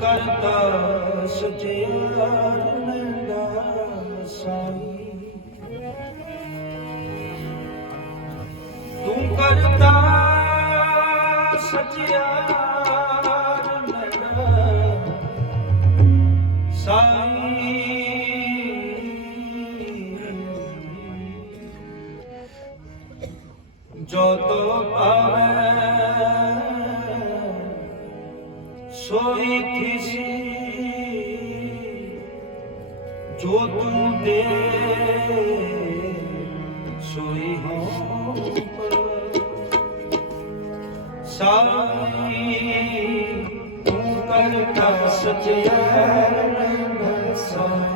ਕਰਤਾ ਸਚਿਆਰ ਸਾਈ ਤੂੰ ਕਰਤਾ ਸਚਿਆਰ ਸਾਈ ਜੋ ਤੋ ਪਾਵੇ ਸੋਈ ਥੀਸੀ ਜੋ ਤੂੰ ਦੇ ਸੋਈ ਹੋ ਸਾਈ ਤੂੰ ਕਰਤਾ ਸਚਿਆ ਰਣ ਬਸਾ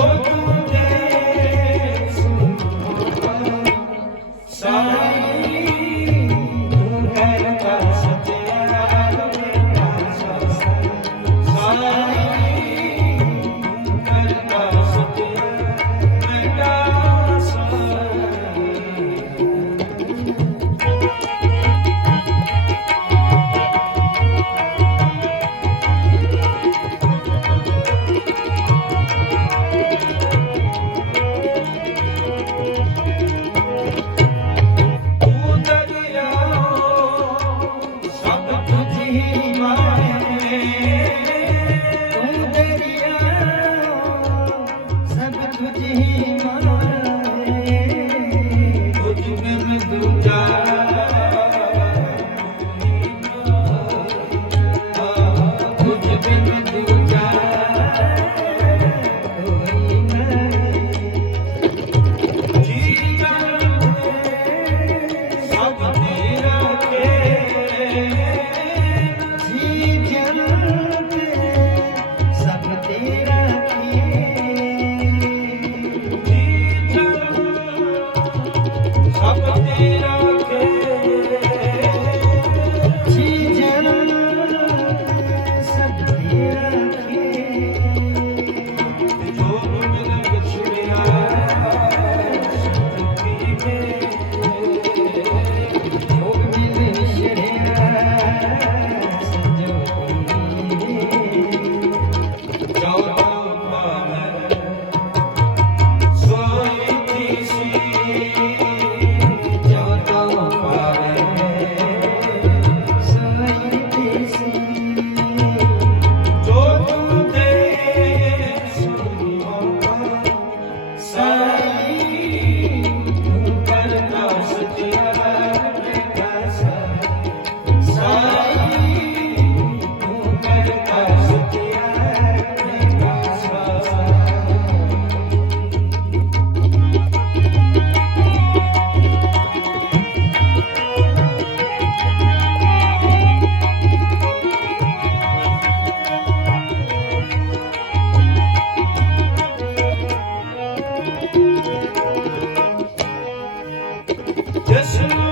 먹을 है 这是。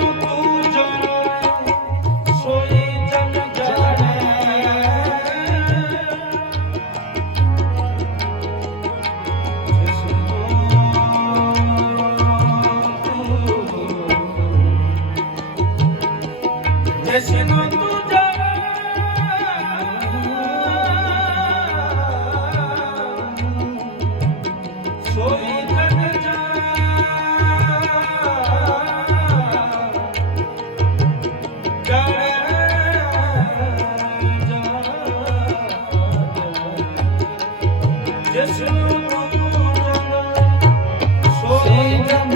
જય જય